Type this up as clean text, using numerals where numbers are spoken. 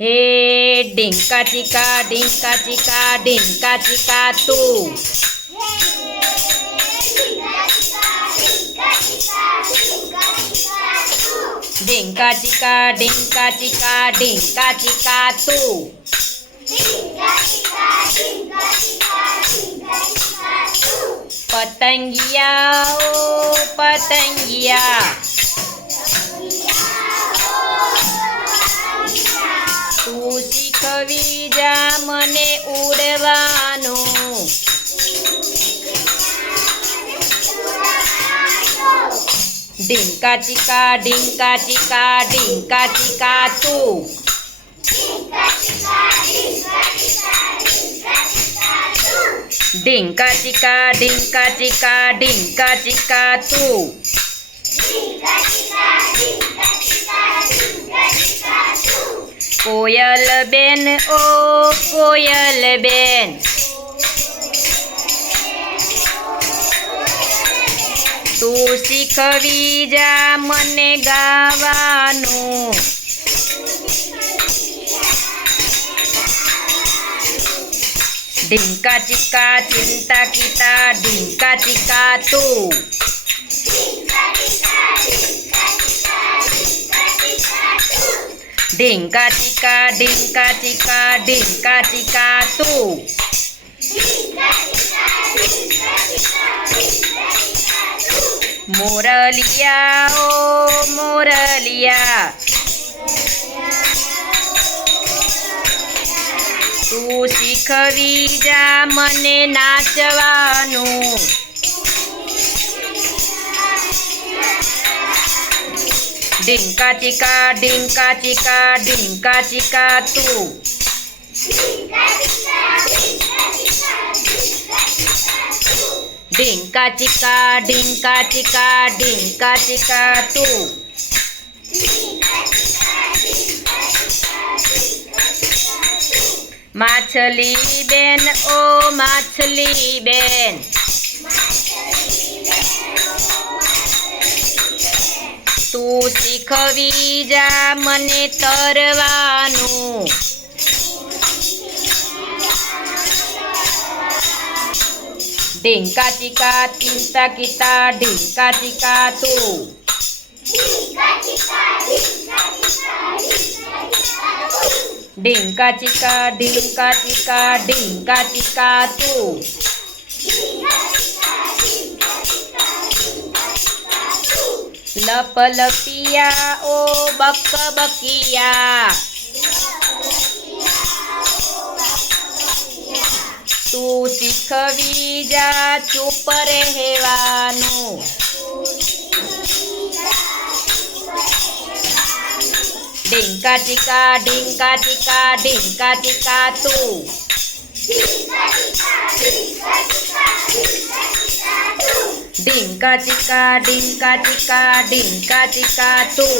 हे ढिंका चिका ढिंका चिका ढिंका चिका तू। ढिंका चिका ढिंका चिका ढिंका चिका तू। पतंगिया ओ पतंगिया, तू શીખવી જા મને ઉડવાનું। ढिंका चिका ढिंका चिका ढिंका चिका तू। ढिंका चिका ढिंका चिका ढिंका चिका तू। कोयल बेन ओ कोयल बेन, तू શીખવી જા મને ગાવાનું। ढिंका चिका चिंता कीता ढिंका चिका तू। ढिंका चिका ढिंका चिका ढिंका चिका तू। मोरलिया ओ मोरलिया, तू શીખવી જા મને નાચવાનું। ढिंका चिका ढिंका चिका ढिंका चिका तू। ढिंका चिका ढिंका चिका ढिंका चिका तू। माछली बेन ओ माछली बेन, तू શીખવી જા મને તરવાનું। ढिंका चिका चिंता कीता ढिंका चिका तू। ढिंका चिका ढिंका चिका ढिंका चिका तू। लप लपिया ओ बक बकिया, तू શીખવી જા ચૂપ રહેવાનું। ढिंका चिका ढिंका चिका ढिंका चिका तू। ढिंका चिका ढिंका चिका ढिंका चिका तू।